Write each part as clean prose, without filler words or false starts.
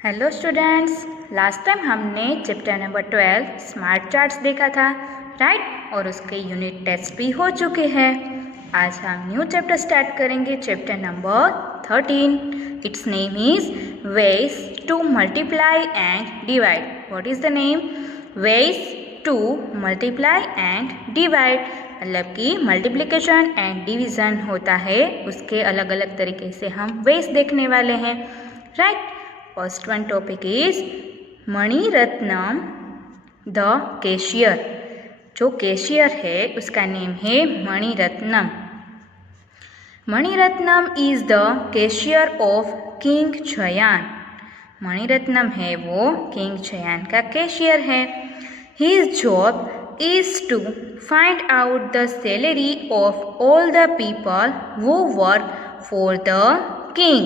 Hello students, last time हमने chapter number 12 smart charts देखा था, राइट? और उसके यूनिट टेस्ट भी हो चुके हैं। आज हम न्यू चैप्टर स्टार्ट करेंगे, chapter number 13। It's name is ways to multiply and divide. What is the name? Ways to multiply and divide, मतलब कि मल्टीप्लिकेशन एंड डिवीज़न होता है, उसके अलग अलग तरीके से हम वेज देखने वाले हैं, right? First one topic is Mani Ratnam the cashier. जो कैशियर है उसका नेम है Mani Ratnam. Mani Ratnam is the cashier of king Chhayan. Mani Ratnam है वो किंग छयान का कैशियर है। His job is to find out the salary of all the people who work for the king।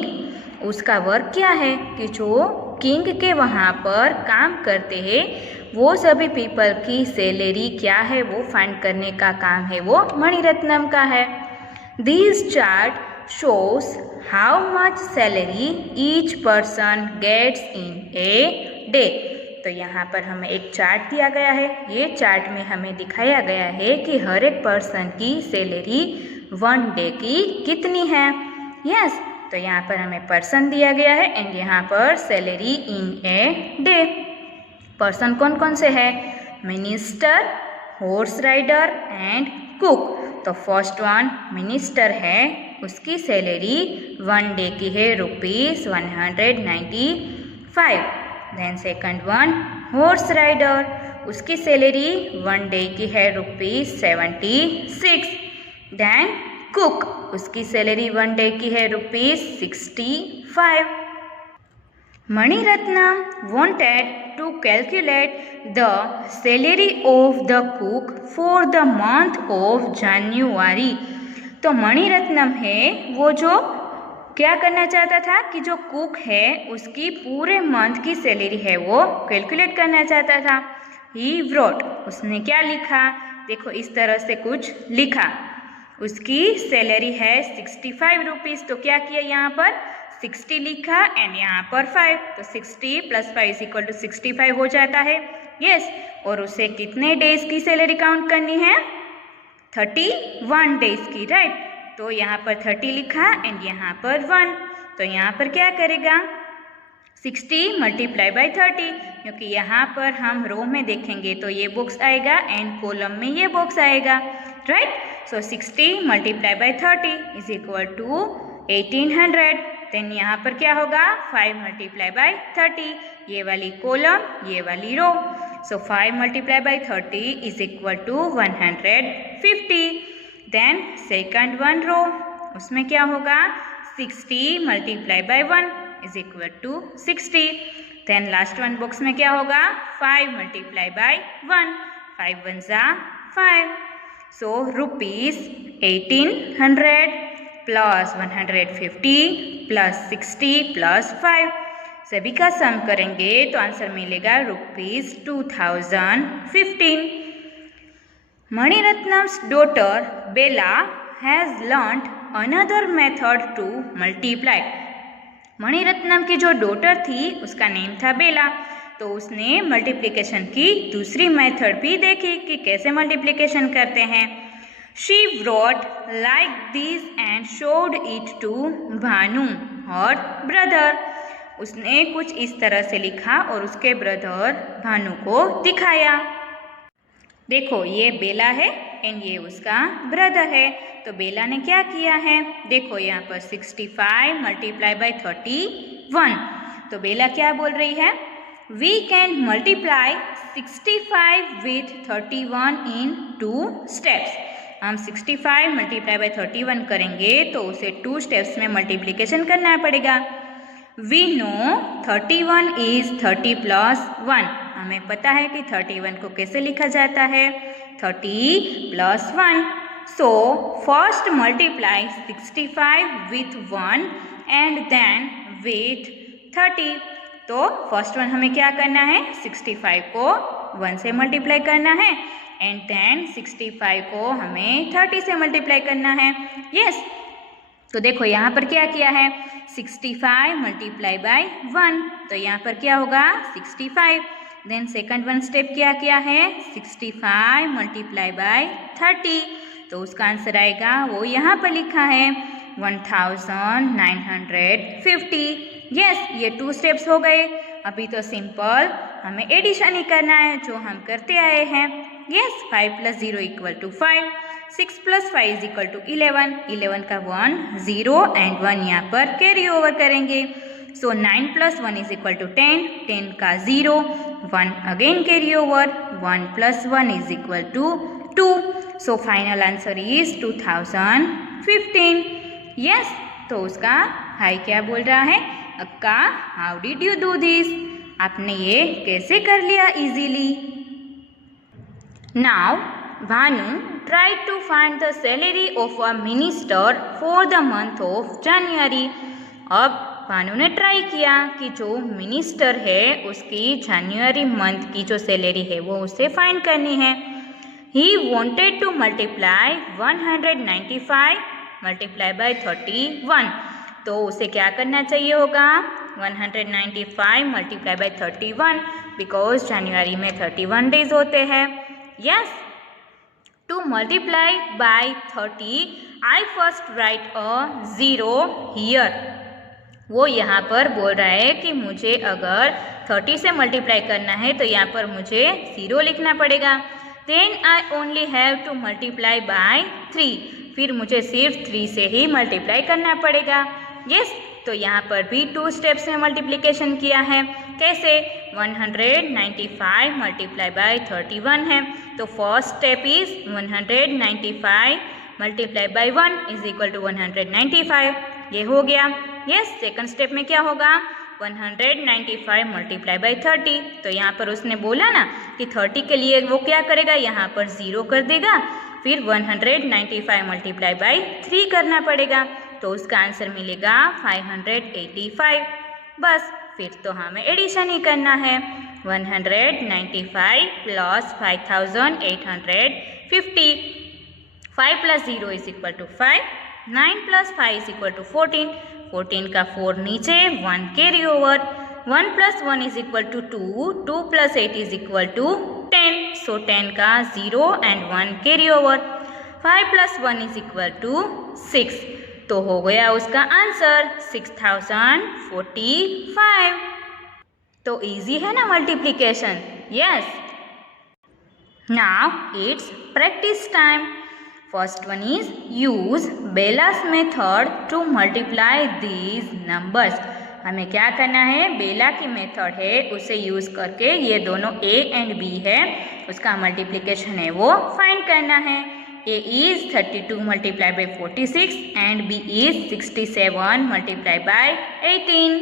उसका work क्या है कि जो किंग के वहाँ पर काम करते हैं वो सभी पीपल की सैलरी क्या है वो फाइंड करने का काम है, वो मणिरत्नम का है। This chart shows how much salary each person gets in a day. तो यहाँ पर हमें एक चार्ट दिया गया है। ये चार्ट में हमें दिखाया गया है कि हर एक पर्सन की सैलरी 1 डे की कितनी है। यस, तो यहाँ पर हमें पर्सन दिया गया है एंड यहाँ पर salary in a day. Person कौन कौन से है? Minister, horse rider and cook. तो फर्स्ट वन मिनिस्टर है, उसकी सैलरी 1 डे की है ₹195। Then second one horse rider, उसकी सैलरी 1 डे की है ₹76। देन कुक, उसकी सैलरी 1 डे की है ₹65। Mani Ratnam wanted to calculate the salary of the cook for the month of January। तो मणिरत्नम है वो जो क्या करना चाहता था कि जो कुक है उसकी पूरे मंथ की सैलरी है वो कैलकुलेट करना चाहता था। He wrote, उसने क्या लिखा? देखो इस तरह से कुछ लिखा। उसकी सैलरी है ₹65, तो क्या किया यहाँ पर 60 लिखा एंड यहाँ पर 5, तो 60 + 5 = 65 हो जाता है। यस, और उसे कितने डेज की सैलरी काउंट करनी है? 31 डेज की, राइट? तो यहाँ पर 30 लिखा एंड यहाँ पर 1, तो यहाँ पर क्या करेगा 60 × 30, क्योंकि यहाँ पर हम रो में देखेंगे तो ये बॉक्स आएगा एंड कॉलम में ये बॉक्स आएगा, राइट? सो 60 × 30 = 1800। देन यहाँ पर क्या होगा 5 × 30, ये वाली कॉलम ये वाली रो। सो 5 × 30 = 150। देन सेकंड वन रो, उसमें क्या होगा 60 × 1 = 60। देन लास्ट वन बॉक्स में क्या होगा 5 × 1, 5 × 1 = 5। सो ₹1800 + 150 + 60 + 5, सभी का सम करेंगे तो आंसर मिलेगा ₹2015। Maniratnam's daughter Bela has learned another method to multiply. Maniratnam की जो डॉटर थी उसका नेम था बेला, तो उसने मल्टीप्लिकेशन की दूसरी मेथड भी देखी कि कैसे मल्टीप्लिकेशन करते हैं। She wrote like this and showed it to Bhanu और ब्रदर। उसने कुछ इस तरह से लिखा और उसके ब्रदर भानु को दिखाया। देखो ये बेला है एंड ये उसका ब्रदर है। तो बेला ने क्या किया है, देखो यहाँ पर 65 × 31। तो बेला क्या बोल रही है, We can multiply 65 with 31 in 2 steps। हम 65 × 31 करेंगे तो उसे 2 स्टेप्स में मल्टीप्लिकेशन करना पड़ेगा। We know 31 is 30 + 1। हमें पता है कि 31 को कैसे लिखा जाता है 30 + 1। So first multiply 65 with 1 and then with 30। तो फर्स्ट वन हमें क्या करना है 65 को 1 से मल्टीप्लाई करना है एंड देन 65 को हमें 30 से मल्टीप्लाई करना है। यस, तो देखो यहाँ पर क्या किया है, 65 मल्टीप्लाई बाय 1, तो यहाँ पर क्या होगा 65। देन सेकंड वन स्टेप क्या किया है, 65 मल्टीप्लाई बाय 30, तो उसका आंसर आएगा वो यहाँ पर लिखा है 1950। यस, ये 2 स्टेप्स हो गए। अभी तो सिंपल हमें एडिशन ही करना है जो हम करते आए हैं। यस, 5 + 0 = 5, 6 + 5 = 11, 11 का 1 0 एंड 1 यहाँ पर कैरी ओवर करेंगे। सो 9 + 1 = 10, 10 का 0, 1 again carry over, 1 + 1 = 2। So final answer is 2015। Yes, तो उसका हाई क्या बोल रहा है, अक्का how did you do this, आपने ये कैसे कर लिया easily. Now Bhanu tried to find the salary of a minister for the month of January। अब भानु ने ट्राई किया कि जो मिनिस्टर है उसकी जनवरी मंथ की जो सैलरी है वो उसे फाइंड करनी है। He wanted to multiply 195 multiply by 31, तो उसे क्या करना चाहिए होगा, 195 मल्टीप्लाई बाय 31, बिकॉज जनवरी में 31 डेज होते हैं। Yes, to multiply bye 30 I first right a 0 here. वो यहाँ पर बोल रहा है कि मुझे अगर 30 से मल्टीप्लाई करना है तो यहाँ पर मुझे 0 लिखना पड़ेगा। Then I only have to multiply by 3, फिर मुझे सिर्फ 3 से ही मल्टीप्लाई करना पड़ेगा। यस, तो यहाँ पर भी 2 स्टेप्स में मल्टीप्लिकेशन किया है। कैसे, 195 मल्टीप्लाई बाय 31 है, तो first step is 195 multiply by 1 = 195, ये हो गया। यस, सेकंड स्टेप में क्या होगा, 195 मल्टीप्लाई बाय 30, तो यहाँ पर उसने बोला ना कि 30 के लिए वो क्या करेगा, यहाँ पर 0 कर देगा, फिर 195 मल्टीप्लाई बाय 3 करना पड़ेगा, तो उसका आंसर मिलेगा 585। बस फिर तो हमें एडिशन ही करना है, 195 + 5850, 5 + 0 = 5, 9 + 5 = 14, 14 का 4 नीचे, 1 कैरी ओवर, 1 + 1 = 2, 2 + 8 = 10, सो 10 का 0 एंड 1 कैरी ओवर, 5 + 1 = 6, तो हो गया उसका आंसर 6045। तो इजी है ना multiplication. Yes, now it's practice time. First one is use Bela's method to multiply these numbers. हमें क्या करना है, बेला की मेथड है उसे यूज करके ये दोनों a एंड b है उसका मल्टीप्लिकेशन है वो फाइंड करना है। a is 32 multiplied by 46 and b is 67 multiplied by 18।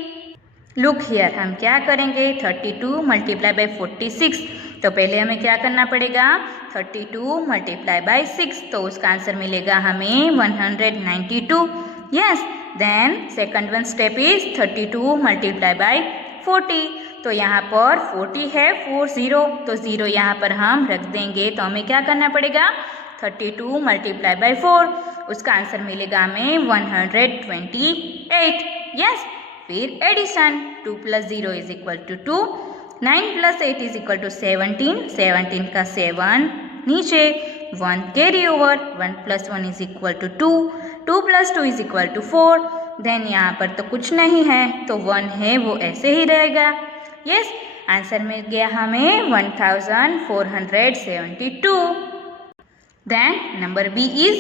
Look here, हम क्या करेंगे, 32 मल्टीप्लाई बाय 46, तो पहले हमें क्या करना पड़ेगा, 32 मल्टीप्लाई बाय 6, तो उसका आंसर मिलेगा हमें 192। Yes, then second one step is 32 multiply by 40, तो यहाँ पर 40 है, 40, तो 0 यहाँ पर हम रख देंगे, तो हमें क्या करना पड़ेगा, 32 मल्टीप्लाई बाय 4, उसका आंसर मिलेगा हमें 128। यस, फिर एडिशन, 2 + 0 = 2, 9 + 8 = 17, 17 का 7 नीचे, 1 कैरी ओवर, 1 + 1 = 2, 2 + 2 = 4, देन यहाँ पर तो कुछ नहीं है तो 1 है वो ऐसे ही रहेगा। यस, आंसर मिल गया हमें 1472। Then number B is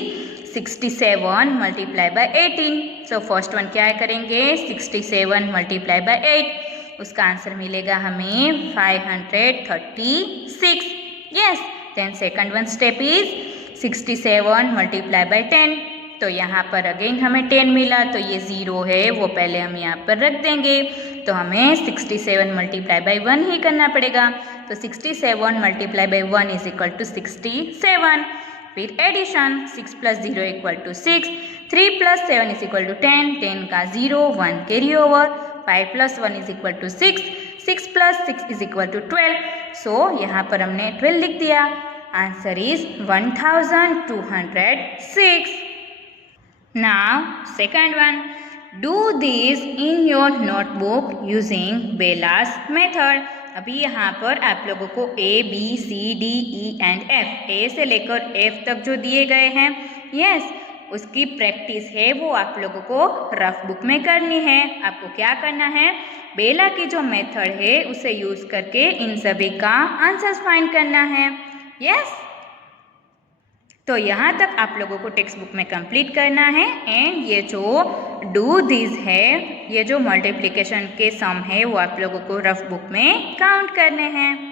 67 multiply by 18, so first one क्या करेंगे, 67 मल्टीप्लाई बाय 8, उसका आंसर मिलेगा हमें 536। Yes, then second one step is 67 multiply by 10, तो यहाँ पर अगेन हमें 10 मिला, तो ये 0 है वो पहले हम यहाँ पर रख देंगे, तो हमें 67 मल्टीप्लाई बाय 1 ही करना पड़ेगा, तो 67 मल्टीप्लाई बाय 1 = 67। फिर एडिशन, 6 + 0 = 6, 3 + 7 = 10, 10 का 0, 1 कैरी ओवर, 5 + 1 = 6, 6 + 6 = 12, सो यहाँ पर हमने 12 लिख दिया। Answer is 1206। Now second one, do this in your notebook using Bela's method. अभी यहाँ पर आप लोगों को A, B, C, D, E and F, A से लेकर F तक जो दिए गए हैं, यस, उसकी प्रैक्टिस है वो आप लोगों को रफ बुक में करनी है। आपको क्या करना है, बेला की जो मेथड है उसे यूज करके इन सभी का आंसर्स फाइंड करना है। यस, तो यहाँ तक आप लोगों को टेक्स्ट बुक में कंप्लीट करना है। एंड ये जो डू दिस है, ये जो मल्टीप्लिकेशन के सम है वो आप लोगों को रफ बुक में काउंट करने हैं।